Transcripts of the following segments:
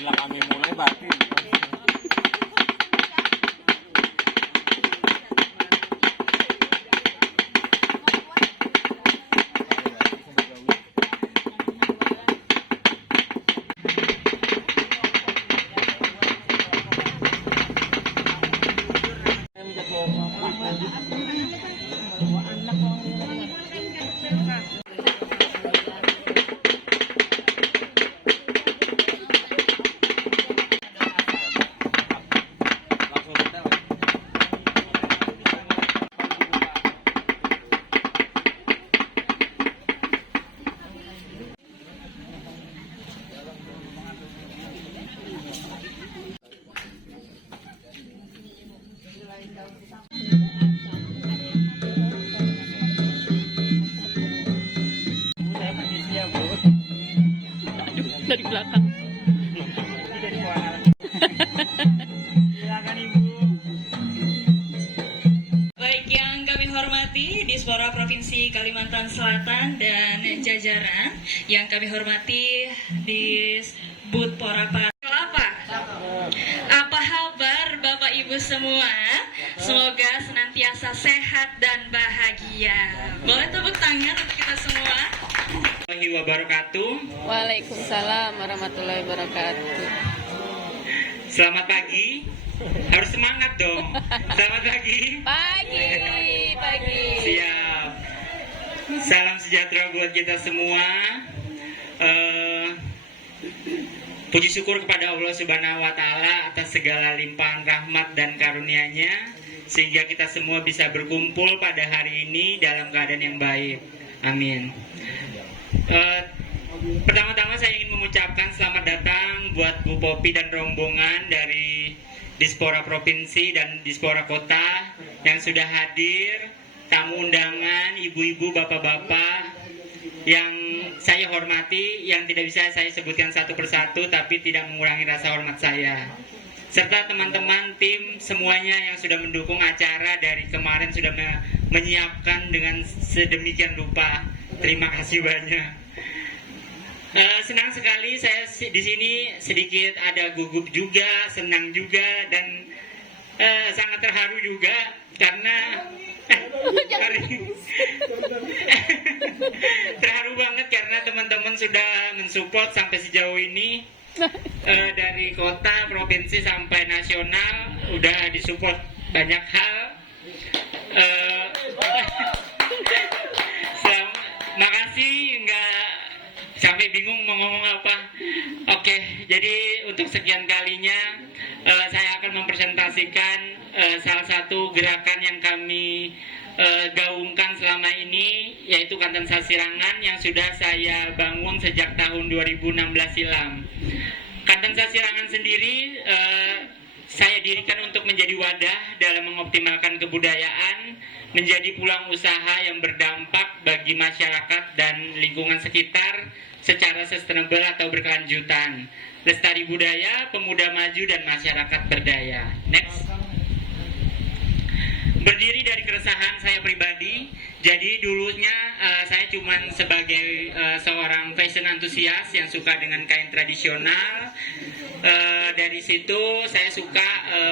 Bila kami mulai batin. Dari belakang. Baik, yang kami hormati Dispora Provinsi Kalimantan Selatan dan jajaran, yang kami hormati Dispora Kelapa. Apa kabar Bapak Ibu semua? Semoga senantiasa sehat dan bahagia. Boleh tepuk tangan untuk kita semua. Wabarakatuh. Waalaikumsalam warahmatullahi wabarakatuh. Selamat pagi. Harus semangat dong. Selamat pagi. Pagi. Siap. Salam sejahtera buat kita semua. Puji syukur kepada Allah Subhanahu wa Ta'ala atas segala limpahan rahmat dan karunia-Nya, sehingga kita semua bisa berkumpul pada hari ini dalam keadaan yang baik. Amin. Pertama-tama saya ingin mengucapkan selamat datang buat Bu Popi dan rombongan dari Dispora Provinsi dan Dispora Kota yang sudah hadir, tamu undangan, ibu-ibu, bapak-bapak yang saya hormati, yang tidak bisa saya sebutkan satu persatu tapi tidak mengurangi rasa hormat saya, serta teman-teman tim semuanya yang sudah mendukung acara dari kemarin, sudah menyiapkan dengan sedemikian rupa. Terima kasih banyak. Senang sekali saya di sini, sedikit ada gugup juga, senang juga, dan sangat terharu juga karena terharu banget karena teman-teman sudah mensupport sampai sejauh ini, dari kota, provinsi sampai nasional udah disupport banyak hal. Makasih, nggak sampai bingung mau ngomong apa. Oke, jadi untuk sekian kalinya saya akan mempresentasikan salah satu gerakan yang kami gaungkan selama ini, yaitu Kantan Sasirangan yang sudah saya bangun sejak tahun 2016 silam. Kantan Sasirangan sendiri saya dirikan untuk menjadi wadah dalam mengoptimalkan kebudayaan, menjadi pulang usaha yang berdampak bagi masyarakat dan lingkungan sekitar secara sustainable atau berkelanjutan, lestari budaya, pemuda maju, dan masyarakat berdaya. Next. Berdiri dari keresahan saya pribadi, jadi dulunya saya cuma sebagai seorang fashion antusias yang suka dengan kain tradisional. Dari situ saya suka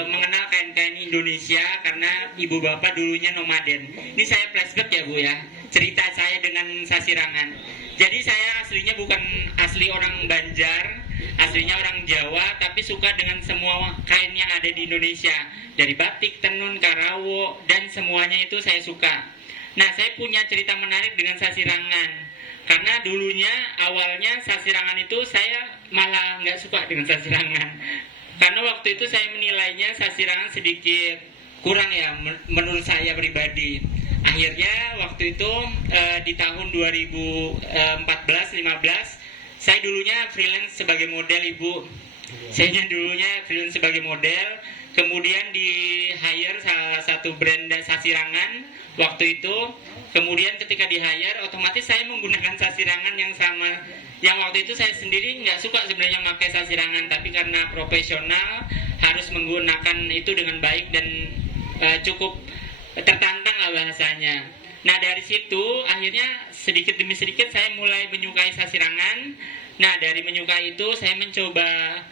mengenal kain-kain Indonesia karena ibu bapak dulunya nomaden. Ini saya flashback ya Bu ya, cerita saya dengan Sasirangan. Jadi saya aslinya bukan asli orang Banjar, aslinya orang Jawa, tapi suka dengan semua kain yang ada di Indonesia, dari batik, tenun, karawo, dan semuanya itu saya suka. Nah, saya punya cerita menarik dengan Sasirangan. Karena dulunya awalnya Sasirangan itu saya malah nggak suka dengan Sasirangan. Karena waktu itu saya menilainya Sasirangan sedikit kurang ya menurut saya pribadi. Akhirnya waktu itu di tahun 2014-15 saya dulunya freelance sebagai model, Ibu. Saya dulunya freelance sebagai model, kemudian di hire salah satu brand Sasirangan waktu itu. Kemudian ketika di hire, otomatis saya menggunakan Sasirangan yang sama. Yang waktu itu saya sendiri nggak suka sebenarnya pakai Sasirangan, tapi karena profesional harus menggunakan itu dengan baik dan cukup tertantang lah bahasanya. Nah dari situ akhirnya sedikit demi sedikit saya mulai menyukai Sasirangan. Nah dari menyukai itu saya mencoba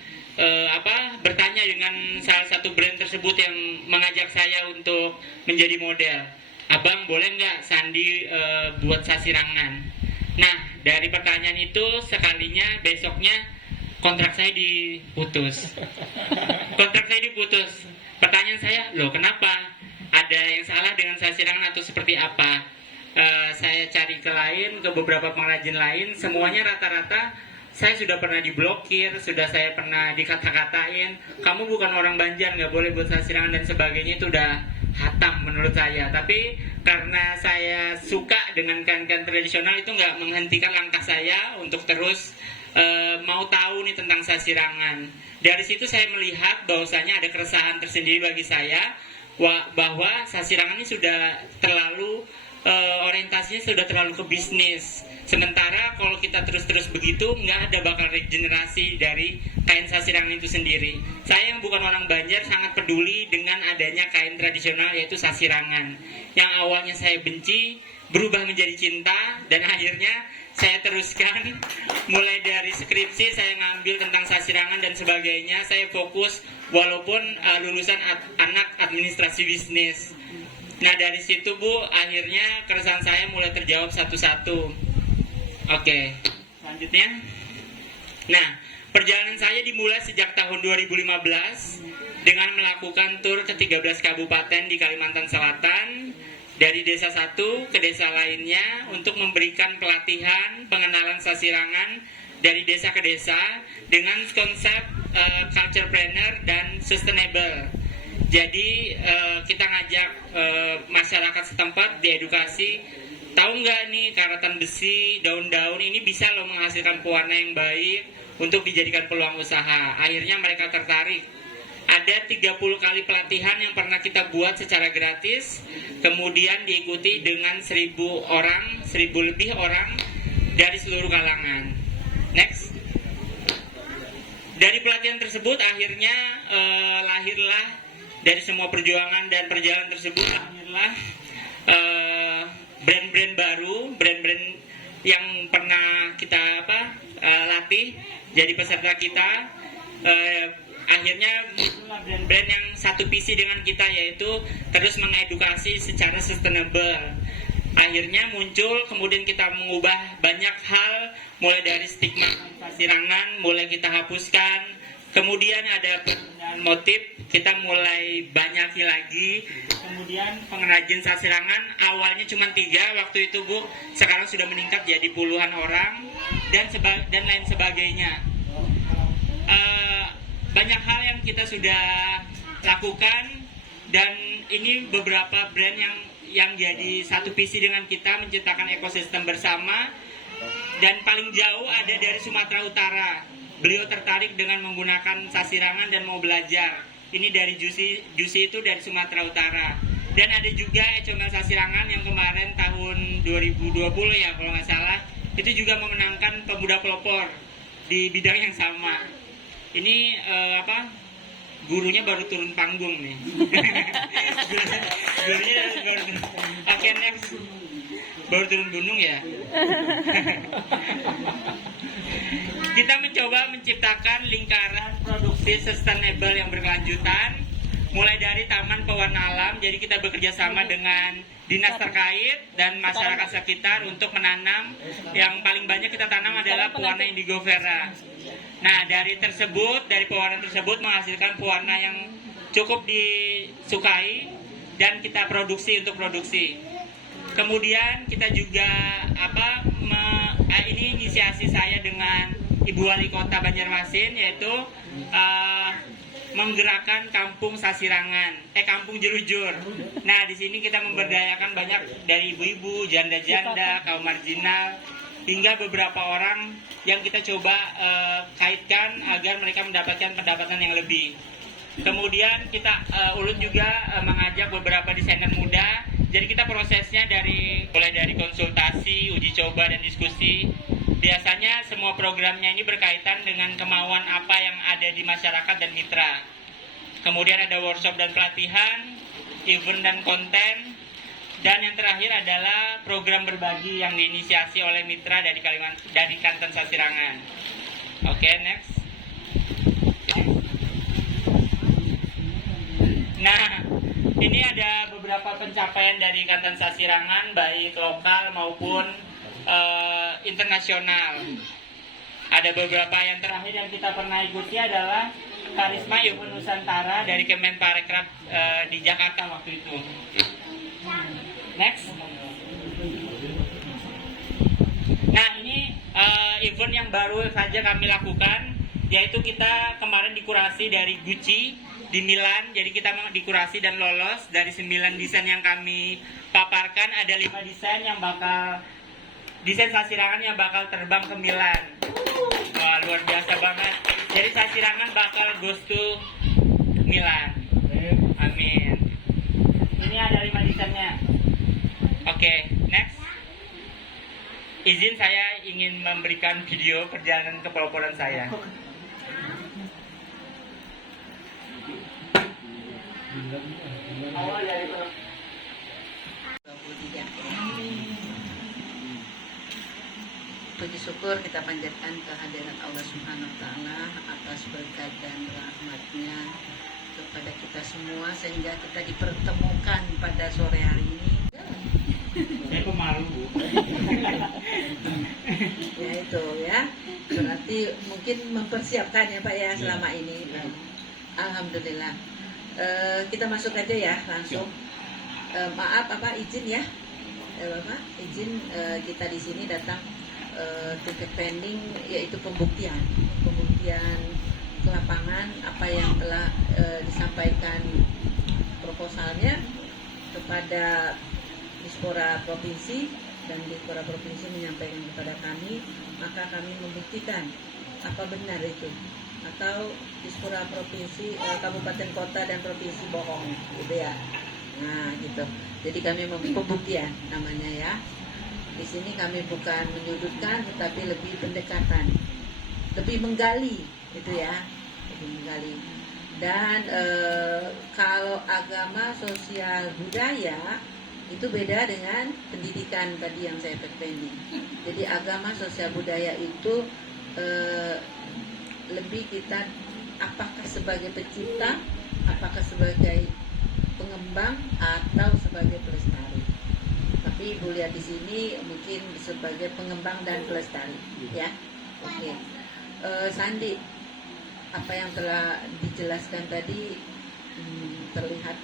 bertanya dengan salah satu brand tersebut yang mengajak saya untuk menjadi model. Abang boleh nggak Sandi buat sasirangan? Nah, dari pertanyaan itu sekalinya besoknya kontrak saya diputus. Kontrak saya diputus. Pertanyaan saya, loh kenapa? Ada yang salah dengan sasirangan atau seperti apa? Saya cari ke beberapa pengrajin lain, semuanya rata-rata saya sudah pernah diblokir, sudah saya pernah dikata-katain, kamu bukan orang Banjar, nggak boleh buat sasirangan dan sebagainya. Itu udah hatam menurut saya. Tapi karena saya suka dengan kain-kain tradisional, itu nggak menghentikan langkah saya untuk terus mau tahu nih tentang sasirangan. Dari situ saya melihat bahwasanya ada keresahan tersendiri bagi saya bahwa sasirangan ini sudah terlalu orientasinya sudah terlalu ke bisnis. Sementara kalau kita terus-terus begitu, nggak ada bakal regenerasi dari kain sasirangan itu sendiri. Saya yang bukan orang Banjar sangat peduli dengan adanya kain tradisional yaitu sasirangan. Yang awalnya saya benci, berubah menjadi cinta, dan akhirnya saya teruskan. Mulai dari skripsi saya ngambil tentang sasirangan dan sebagainya. Saya fokus walaupun lulusan anak administrasi bisnis. Nah dari situ Bu, akhirnya keresahan saya mulai terjawab satu-satu. Oke, selanjutnya. Nah, perjalanan saya dimulai sejak tahun 2015 dengan melakukan tur ke 13 kabupaten di Kalimantan Selatan, dari desa satu ke desa lainnya untuk memberikan pelatihan pengenalan sasirangan dari desa ke desa dengan konsep culture planner dan sustainable. Jadi kita ngajak masyarakat setempat diedukasi. Tahu nggak nih karatan besi, daun-daun ini bisa loh menghasilkan pewarna yang baik untuk dijadikan peluang usaha. Akhirnya mereka tertarik. Ada 30 kali pelatihan yang pernah kita buat secara gratis, kemudian diikuti dengan 1.000 lebih orang dari seluruh kalangan. Next. Dari pelatihan tersebut akhirnya lahirlah dari semua perjuangan dan perjalanan tersebut lahirlah brand-brand baru, brand-brand yang pernah kita latih jadi peserta kita. Akhirnya muncullah brand-brand yang satu visi dengan kita, yaitu terus mengedukasi secara sustainable. Akhirnya muncul, kemudian kita mengubah banyak hal, mulai dari stigma sasirangan mulai kita hapuskan. Kemudian ada penggunaan motif, kita mulai banyak lagi. Kemudian pengrajin sasirangan awalnya cuma 3 waktu itu Bu, sekarang sudah meningkat jadi puluhan orang dan lain sebagainya. Banyak hal yang kita sudah lakukan, dan ini beberapa brand yang jadi satu visi dengan kita menciptakan ekosistem bersama. Dan paling jauh ada dari Sumatera Utara. Beliau tertarik dengan menggunakan sasirangan dan mau belajar. Ini dari Juicy itu dari Sumatera Utara. Dan ada juga Ecomel Sasirangan yang kemarin tahun 2020 ya kalau nggak salah, itu juga memenangkan pemuda pelopor di bidang yang sama. Ini gurunya baru turun panggung nih. Gurunya baru. Oke, next. Baru turun gunung ya. Kita mencoba menciptakan lingkaran produksi sustainable yang berkelanjutan, mulai dari taman pewarna alam. Jadi kita bekerja sama dengan dinas terkait dan masyarakat sekitar untuk menanam. Yang paling banyak kita tanam adalah pewarna indigo vera. Nah dari pewarna tersebut menghasilkan pewarna yang cukup disukai dan kita produksi untuk produksi. Kemudian kita juga ini inisiasi saya dengan Ibu Wali Kota Banjarmasin, yaitu menggerakkan kampung sasirangan, kampung jelujur. Nah di sini kita memberdayakan banyak dari ibu-ibu, janda-janda, kaum marginal, hingga beberapa orang yang kita coba kaitkan agar mereka mendapatkan pendapatan yang lebih. Kemudian kita Ulut juga mengajak beberapa desainer muda. Jadi kita prosesnya mulai dari konsultasi, uji coba, dan diskusi. Biasanya semua programnya ini berkaitan dengan kemauan apa yang ada di masyarakat dan mitra. Kemudian ada workshop dan pelatihan, event dan konten, dan yang terakhir adalah program berbagi yang diinisiasi oleh mitra dari Kalimantan Sasirangan. Oke, next. pencapaian dari Ikatan Sasirangan baik lokal maupun internasional. Ada beberapa yang terakhir yang kita pernah ikuti adalah Karisma Event Nusantara dari Kemenparekraf di Jakarta waktu itu. Next. Nah, ini event yang baru saja kami lakukan, yaitu kita kemarin dikurasi dari Gucci di Milan. Jadi kita dikurasi dan lolos dari 9 desain yang kami paparkan. Ada 5 desain yang bakal desain Sasirangan yang bakal terbang ke Milan. Wah, luar biasa banget. Jadi Sasirangan bakal goes to Milan. Amin. Ini ada 5 desainnya. Oke, next. Izin saya ingin memberikan video perjalanan ke peloporan saya. Puji syukur kita panjatkan kehadiran Allah Subhanahu wa Ta'ala atas berkat dan rahmatnya kepada kita semua sehingga kita dipertemukan pada sore hari ini. Saya pemalu. Ya itu ya, berarti mungkin mempersiapkan ya Pak ya selama ini. Alhamdulillah. Kita masuk aja ya langsung. Maaf apa izin ya, Bapak izin kita di sini datang titik pending yaitu pembuktian ke lapangan apa yang telah disampaikan proposalnya kepada Dispora Provinsi, dan Dispora Provinsi menyampaikan kepada kami, maka kami membuktikan apa benar itu atau Dispora Provinsi Kabupaten Kota dan Provinsi bohong gitu ya. Nah gitu, jadi kami pembuktian namanya ya. Di sini kami bukan menyudutkan, tetapi lebih pendekatan, lebih menggali, gitu ya, lebih menggali. Dan kalau agama, sosial, budaya itu beda dengan pendidikan tadi yang saya pending. Jadi agama, sosial, budaya itu lebih kita apakah sebagai pencipta, apakah sebagai pengembang atau sebagai pelestari. Tapi Ibu lihat di sini mungkin sebagai pengembang dan pelestari, ya. Oke. Sandi, apa yang telah dijelaskan tadi terlihat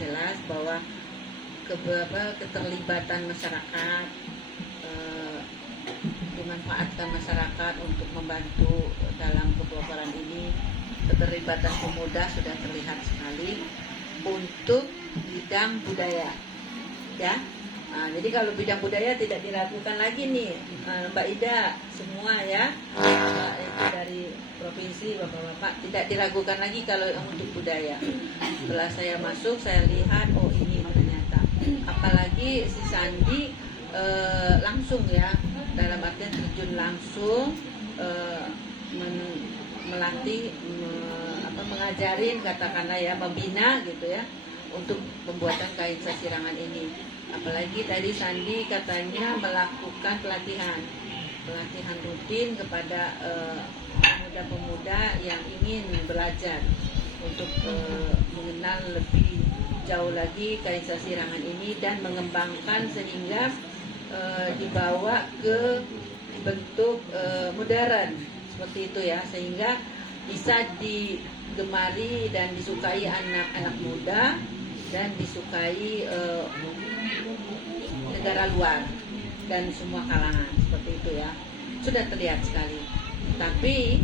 jelas bahwa keterlibatan masyarakat, dimanfaatkan masyarakat untuk membantu dalam kepeloporan ini. Keterlibatan pemuda sudah terlihat sekali untuk bidang budaya, ya. Nah, jadi kalau bidang budaya tidak diragukan lagi nih, Mbak Ida semua ya, itu dari provinsi bapak-bapak tidak diragukan lagi kalau untuk budaya. Setelah saya masuk saya lihat oh ini ternyata, apalagi si Sandi langsung ya, dalam artian terjun langsung melatih, mengajarin katakanlah ya, membina gitu ya untuk pembuatan kain Sasirangan ini. Apalagi tadi Sandi katanya melakukan pelatihan rutin kepada pemuda-pemuda yang ingin belajar untuk mengenal lebih jauh lagi kain Sasirangan ini dan mengembangkan sehingga dibawa ke bentuk modern seperti itu ya, sehingga bisa digemari dan disukai anak-anak muda dan disukai negara luar dan semua kalangan seperti itu ya, sudah terlihat sekali. Tapi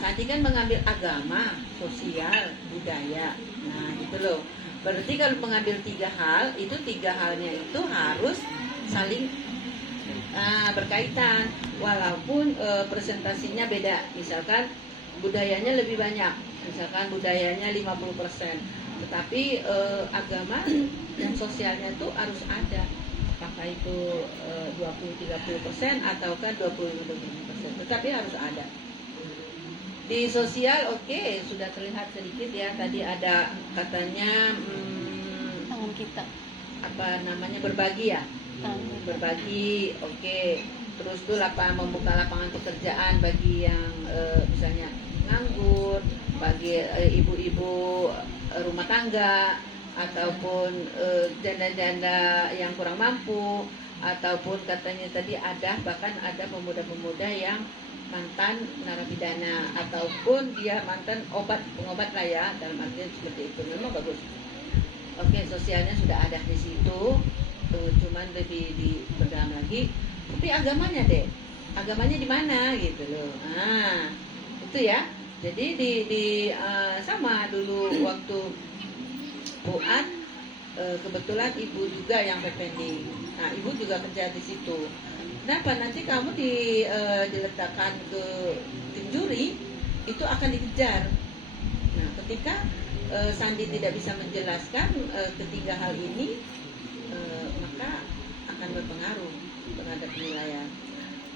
Sandi kan mengambil agama, sosial, budaya, nah gitu loh. Berarti kalau mengambil 3 hal, itu 3 halnya itu harus saling berkaitan, walaupun presentasinya beda. Misalkan budayanya lebih banyak, misalkan budayanya 50%, tetapi agama dan sosialnya itu harus ada. Apakah itu 20-30% ataukah 20-25%, tetapi harus ada. Di sosial oke, sudah terlihat sedikit ya, tadi ada katanya tangan kita apa namanya, berbagi ya, berbagi oke. Terus tuh membuka lapangan pekerjaan bagi yang misalnya nganggur, bagi ibu-ibu rumah tangga, ataupun janda-janda yang kurang mampu, ataupun katanya tadi bahkan ada pemuda-pemuda yang mantan narapidana ataupun dia mantan pengobat lah ya, dalam artian seperti itu. Memang bagus. Oke, sosialnya sudah ada di situ, cuman lebih diperdalam lagi. Tapi agamanya deh, agamanya di mana gitu loh. Nah, itu ya. Jadi sama dulu waktu Fuad, kebetulan ibu juga yang PPNI. Nah, ibu juga kerja di situ. Kenapa nanti kamu diletakkan ke tim juri, itu akan dikejar. Nah, ketika Sandi tidak bisa menjelaskan ketiga hal ini, maka akan berpengaruh terhadap penilaian.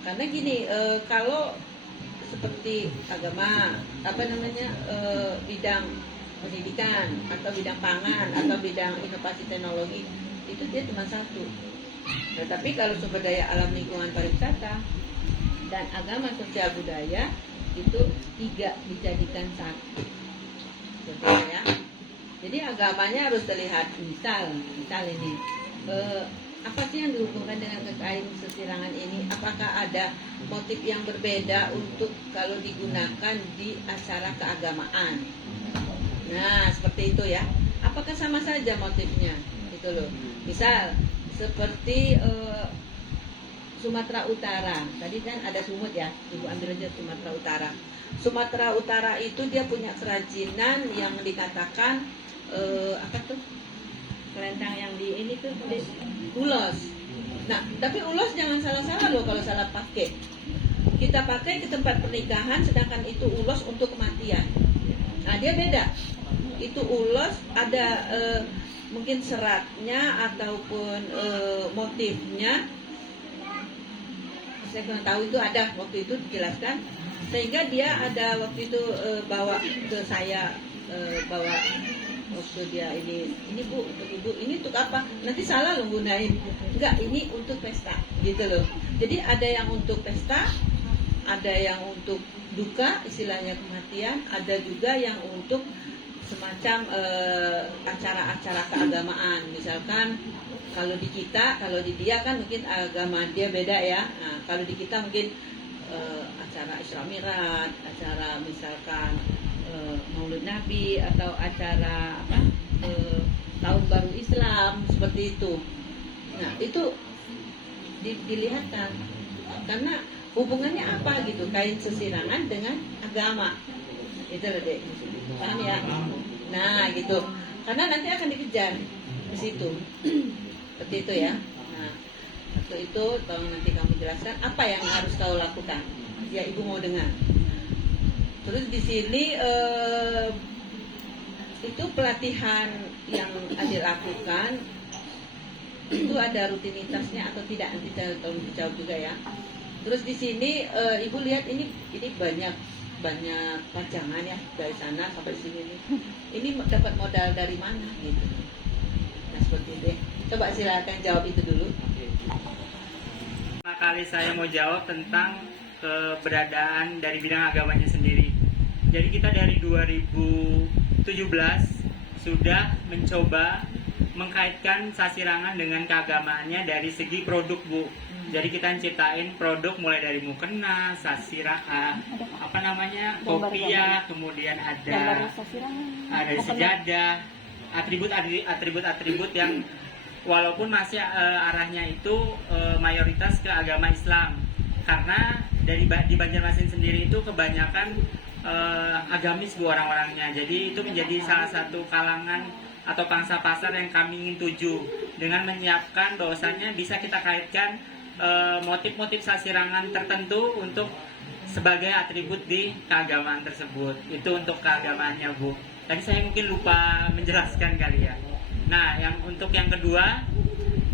Karena gini, kalau seperti agama, bidang pendidikan atau bidang pangan atau bidang inovasi teknologi, itu dia cuma satu. Tetapi kalau sumber daya alam, lingkungan, pariwisata dan agama, sosial, budaya, itu 3 dijadikan satu. Betul ya. Jadi agamanya harus terlihat. Misal ini, apa sih yang dihubungkan dengan kekayaan sesirangan ini? Apakah ada motif yang berbeda untuk kalau digunakan di acara keagamaan? Nah, seperti itu ya. Apakah sama saja motifnya? Itu loh. Misal seperti Sumatera Utara. Tadi kan ada Sumut ya. Ibu ambil aja Sumatera Utara. Sumatera Utara itu dia punya kerajinan yang dikatakan apa tuh? Kelentang yang di ini tuh ulos. Nah, tapi ulos jangan salah-salah loh kalau salah pakai. Kita pakai ke tempat pernikahan, sedangkan itu ulos untuk kematian. Nah, dia beda. Itu ulos ada mungkin seratnya ataupun motifnya. Saya kurang tahu, itu ada waktu itu dijelaskan, sehingga dia ada waktu itu bawa ke saya, bawa waktu dia ini Bu, untuk ibu, ini untuk apa? Nanti salah loh gunain. Enggak, ini untuk pesta gitu loh. Jadi ada yang untuk pesta, ada yang untuk duka, istilahnya kematian, ada juga yang untuk semacam acara-acara keagamaan. Misalkan kalau di kita, kalau di dia kan mungkin agama dia beda ya. Nah, kalau di kita mungkin acara Isra Mi'raj, acara misalkan Maulid Nabi, atau acara Tahun Baru Islam, seperti itu. Nah, itu dilihatkan karena hubungannya apa gitu, kain sesirangan dengan agama. Itu loh Dek, paham ya? Nah gitu, karena nanti akan dikejar di situ. Seperti itu ya. Nah, waktu itu tolong nanti kamu jelaskan apa yang harus kau lakukan. Ya, ibu mau dengar. Terus di sini itu pelatihan yang dilakukan itu ada rutinitasnya atau tidak, nanti tolong dijawab juga ya. Terus di sini ibu lihat ini banyak pajangan ya, dari sana sampai sini nih. Ini dapat modal dari mana gitu. Nah, seperti itu ya. Coba silakan jawab itu dulu. Pertama kali saya mau jawab tentang keberadaan dari bidang agamanya sendiri. Jadi kita dari 2017 sudah mencoba mengkaitkan Sasirangan dengan keagamaannya dari segi produk, Bu. Jadi kita ciptain produk mulai dari mukena, kopiah, kemudian ada sejadah, atribut yang walaupun masih arahnya itu mayoritas ke agama Islam. Karena di Banjarmasin sendiri itu kebanyakan agamis, Bu, orang-orangnya. Jadi itu menjadi salah satu kalangan atau pangsa pasar yang kami ingin tuju dengan menyiapkan bahwasanya bisa kita kaitkan motif-motif Sasirangan tertentu untuk sebagai atribut di keagamaan tersebut. Itu untuk keagamaannya, Bu. Tadi saya mungkin lupa menjelaskan kali ya. Nah, untuk yang kedua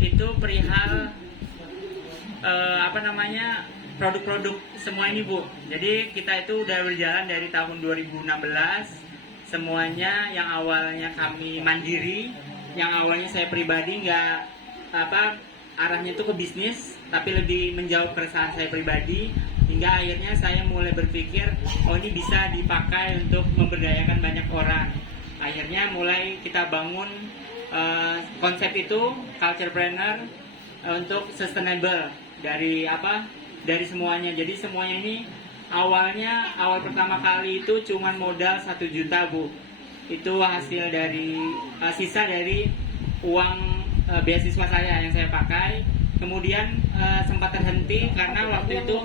itu perihal produk-produk semua ini, Bu. Jadi kita itu udah berjalan dari tahun 2016. Semuanya yang awalnya kami mandiri, yang awalnya saya pribadi arahnya itu ke bisnis, tapi lebih menjawab keresahan saya pribadi, hingga akhirnya saya mulai berpikir, ini bisa dipakai untuk memberdayakan banyak orang. Akhirnya mulai kita bangun konsep itu culturepreneur untuk sustainable dari dari semuanya. Jadi semuanya ini awal pertama kali itu cuman modal 1 juta Bu. Itu hasil dari sisa dari uang beasiswa saya yang saya pakai. Kemudian sempat terhenti karena waktu itu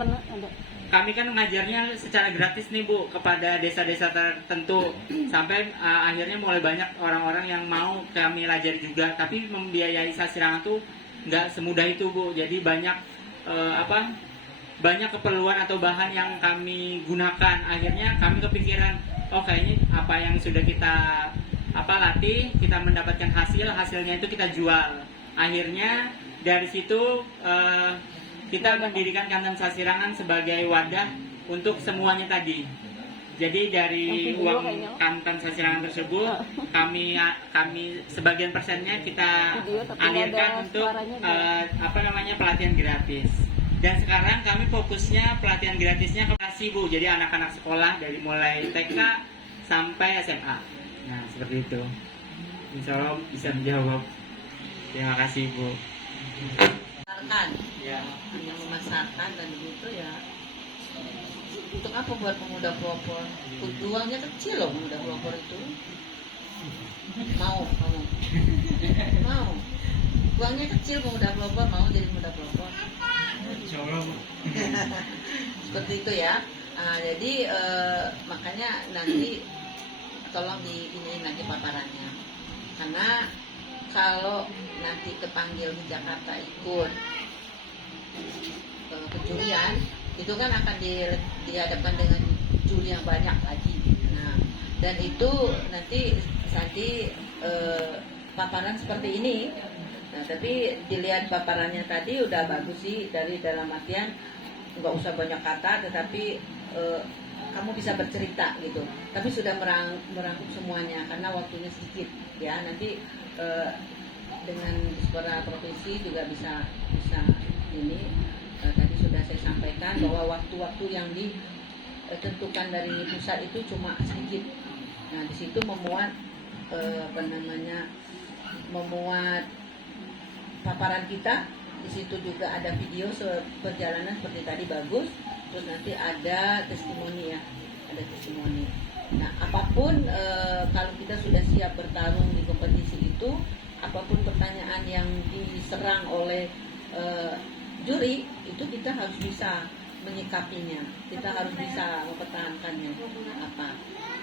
kami kan ngajarnya secara gratis nih Bu kepada desa-desa tertentu, sampai akhirnya mulai banyak orang-orang yang mau kami ajari juga, tapi membiayai Sasirangan tuh nggak semudah itu Bu. Jadi banyak banyak keperluan atau bahan yang kami gunakan. Akhirnya kami kepikiran, oh kayaknya apa yang sudah kita latih, kita mendapatkan hasilnya itu kita jual. Akhirnya dari situ kita mendirikan Kantan Sasirangan sebagai wadah untuk semuanya tadi. Jadi dari uang Kantan Sasirangan tersebut kami sebagian persennya kita alirkan untuk pelatihan gratis. Dan sekarang kami fokusnya pelatihan gratisnya ke kasih Bu. Jadi anak-anak sekolah dari mulai TK sampai SMA. Nah seperti itu. Insya Allah bisa menjawab. Terima kasih Bu. Memasarkan, hanya memasarkan dan begitu ya. Untuk apa buat pemuda pelopor? Uangnya kecil loh pemuda pelopor itu. Mau. Uangnya kecil pemuda pelopor, mau jadi pemuda pelopor. Seperti itu ya. Jadi makanya nanti tolong diiniin nanti paparannya, karena kalau nanti kepanggil di Jakarta ikut kejurian itu kan akan dihadapkan dengan juri yang banyak lagi. Nah, dan itu nanti paparan seperti ini. Nah, tapi dilihat paparannya tadi udah bagus sih, dari dalam artian nggak usah banyak kata, tetapi kamu bisa bercerita gitu. Tapi sudah merangkum semuanya karena waktunya sedikit ya. Nanti dengan Dispora Provinsi juga bisa ini. Tadi sudah saya sampaikan bahwa waktu-waktu yang ditentukan dari pusat itu cuma sedikit. Nah, di situ memuat memuat paparan kita. Di situ juga ada video perjalanan seperti tadi bagus. Terus nanti ada testimoni ya, ada testimoni. Nah, apapun kalau kita sudah siap bertarung di kompetisi itu, apapun pertanyaan yang diserang oleh juri itu kita harus bisa menyikapinya, kita harus bisa mempertahankannya.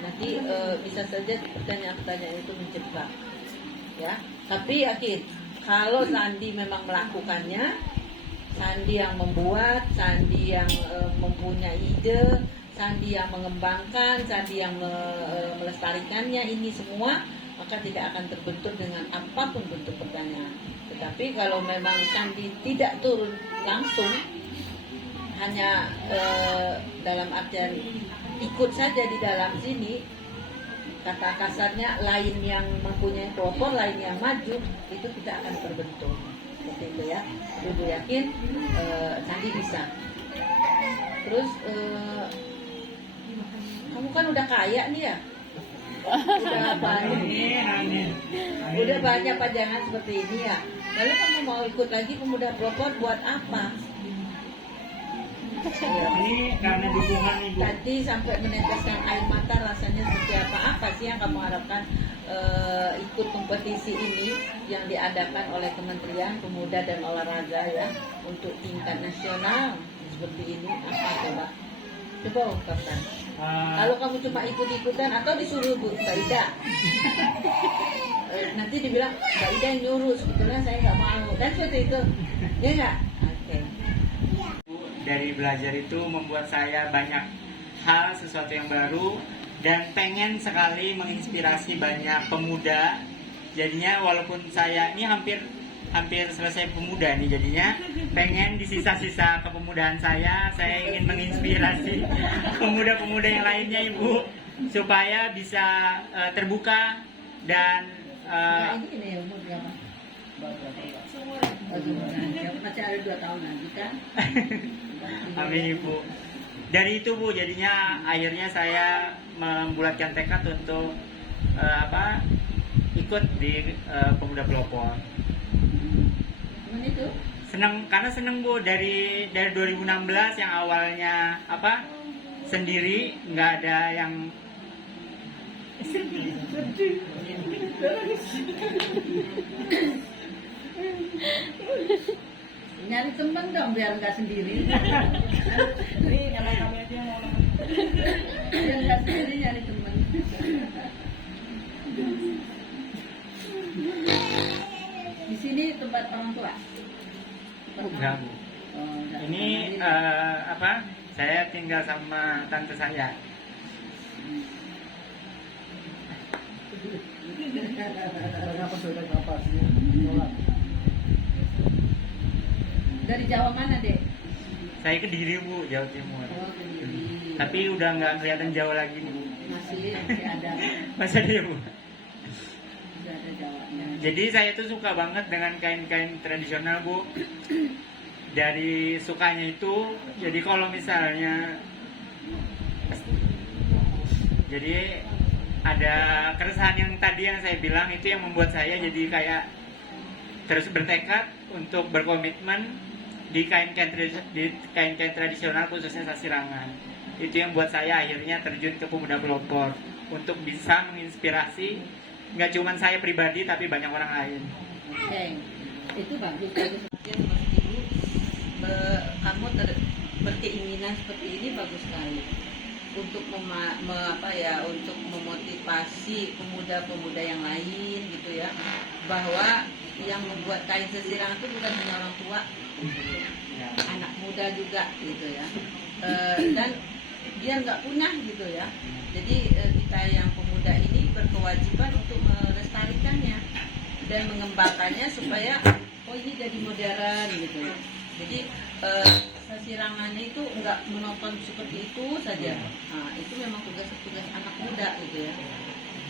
Nanti bisa saja pertanyaan-pertanyaan itu menjebak, ya. Tapi yakin kalau Sandi memang melakukannya, Sandi yang membuat, Sandi yang mempunyai ide, Sandi yang mengembangkan, Sandi yang melestarikannya ini semua, maka tidak akan terbentur dengan apapun bentuk pertanyaan. Tetapi kalau memang Sandi tidak turun langsung, hanya dalam artian ikut saja di dalam sini, kata kasarnya lain yang mempunyai pelopor, lain yang maju, itu tidak akan terbentur. Seperti itu ya. Ibu yakin Sandi bisa. Terus kamu kan udah kaya nih ya. Udah banyak pajangan seperti ini ya. Lalu kamu mau ikut lagi pemuda pelopor buat apa? Ya. Ini karena dukungan Ibu. Tadi sampai meneteskan air mata, rasanya seperti apa? Apa sih yang kamu harapkan ikut kompetisi ini yang diadakan oleh Kementerian Pemuda dan Olahraga ya untuk tingkat nasional seperti ini? Apa coba? Coba ungkapkan. Kalau kamu cuma ikut-ikutan atau disuruh Mbak Ida, nanti dibilang Mbak Ida yang nyuruh, sebetulnya saya nggak mau. Dan seperti itu, ya nggak? Oke. Dari belajar itu membuat saya banyak hal, sesuatu yang baru, dan pengen sekali menginspirasi banyak pemuda. Jadinya walaupun saya ini hampir selesai pemuda nih, jadinya pengen di sisa-sisa kepemudaan saya ingin menginspirasi pemuda-pemuda yang lainnya Ibu, supaya bisa terbuka dan ini umur berapa? Masih ada 2 tahun lagi kan? Amin Ibu. Dari itu Bu, jadinya akhirnya saya membulatkan tekad untuk ikut di Pemuda Pelopor. Cuman itu Karena seneng Bu, dari 2016 yang awalnya sendiri, nggak ada yang nyari teman dong biar nggak sendiri. Ini karena kami aja yang ngomong. Biar nggak sendiri nyari teman. Di sini tempat orang tua. program. Oh, nggak Ini sendiri. saya tinggal sama tante saya. Dari Jawa mana, Dek? Saya Kediri Bu, Jawa Timur. Oh, Kediri. Tapi udah nggak kelihatan Jawa lagi nih Bu. masih ada Masa dia Bu? masih ada Jawanya. Jadi saya tuh suka banget dengan kain-kain tradisional Bu. Dari sukanya itu, jadi kalau misalnya, jadi ada keresahan yang tadi yang saya bilang itu yang membuat saya jadi kayak terus bertekad untuk berkomitmen di kain-kain tradisional khususnya sasirangan. Itu yang buat saya akhirnya terjun ke Pemuda Pelopor untuk bisa menginspirasi nggak cuma saya pribadi tapi banyak orang lain. Oke, itu bagus. Kamu berkeinginan seperti ini bagus sekali untuk untuk memotivasi pemuda-pemuda yang lain gitu ya, bahwa yang membuat kain sesirang itu bukan hanya orang tua, anak muda juga gitu ya. Dan dia nggak punah gitu ya. Jadi kita yang pemuda ini berkewajiban untuk melestarikannya dan mengembangkannya supaya ini jadi modern gitu. Jadi sesirangannya itu nggak menonton seperti itu saja. Nah, itu memang tugas anak muda gitu ya.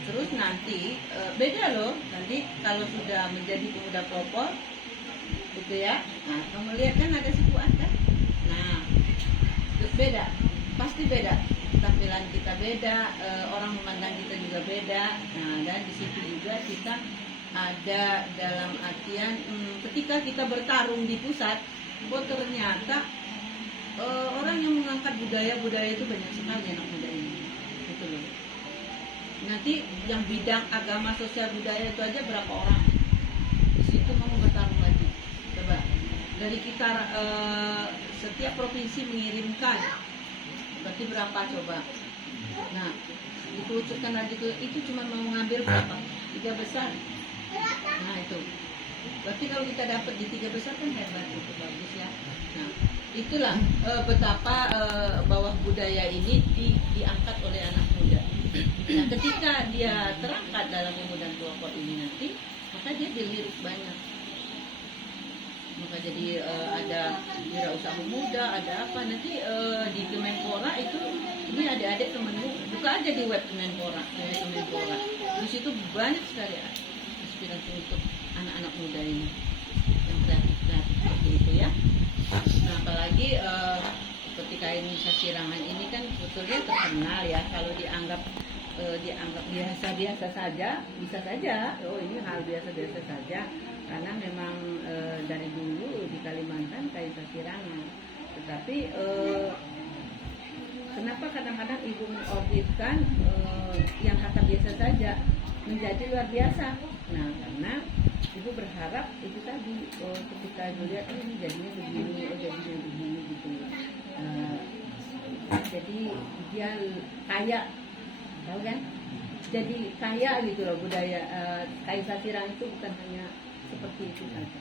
Terus nanti beda loh nanti kalau sudah menjadi pemuda pelopor gitu ya. Nah, kamu lihat kan ada suku adat. Nah, beda, pasti beda. Tampilan kita beda, orang memandang kita juga beda. Nah, dan di situ juga kita ada dalam artian ketika kita bertarung di pusat, ternyata orang yang mengangkat budaya itu banyak sekali anak muda ini, gitu loh. Nanti yang bidang agama sosial budaya itu aja berapa orang? Di situ kamu bertarung lagi. Coba dari kita setiap provinsi mengirimkan, berarti berapa coba? Nah, dikerucutkan lagi itu cuma mau ngambil berapa? 3 besar. Nah itu. Berarti kalau kita dapat di 3 besar kan hebat, itu bagus ya. Nah, itulah betapa bawah budaya ini diangkat oleh anak muda. Nah, ketika dia terangkat dalam Pemuda Pelopor ini nanti, maka dia dilirik banyak. Maka jadi ada wirausaha muda, ada apa nanti di Kemenpora itu, ini adik-adik temenmu buka aja di web Kemenpora. Di situ banyak sekali inspirasi untuk anak-anak muda ini yang kreatif seperti itu ya. Nah, apalagi ketika ini sasirangan ini kan sebetulnya terkenal ya, kalau dianggap biasa saja, bisa saja ini hal biasa saja karena memang dari dulu di Kalimantan kain sasirangan. Tetapi kenapa kadang-kadang ibu mengorbitkan yang kata biasa saja menjadi luar biasa? Nah, karena ibu berharap itu tadi ketika ibu lihat ini jadinya begini gitu. Jadi dia kaya, tahu kan? Jadi kaya gitu loh budaya kain sasirangan itu bukan hanya seperti itu saja.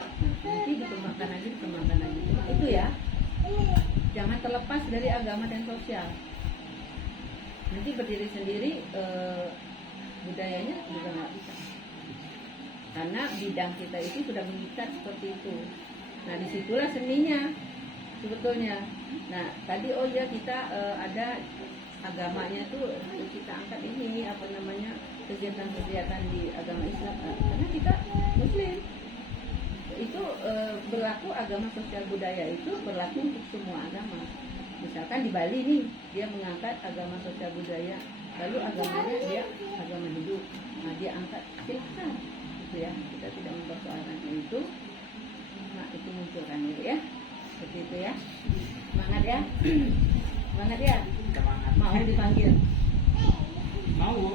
Nah, nanti dikembangkan lagi. Cuma itu ya, jangan terlepas dari agama dan sosial. Nanti berdiri sendiri budayanya juga nggak bisa. Karena bidang kita itu sudah mengikat seperti itu. Nah, disitulah seninya sebetulnya. Nah, tadi kita ada agamanya tuh kita angkat ini kegiatan-kegiatan di agama Islam karena kita Muslim. Itu berlaku agama sosial budaya itu berlaku untuk semua agama. Misalkan di Bali nih dia mengangkat agama sosial budaya lalu agamanya dia agama Hindu, nah dia angkat, silahkan gitu ya, kita tidak mempersoalkan itu. Nah itu munculkan gitu ya, seperti itu ya. Semangat ya, semangat ya, Semangat. mau dipanggil Mau.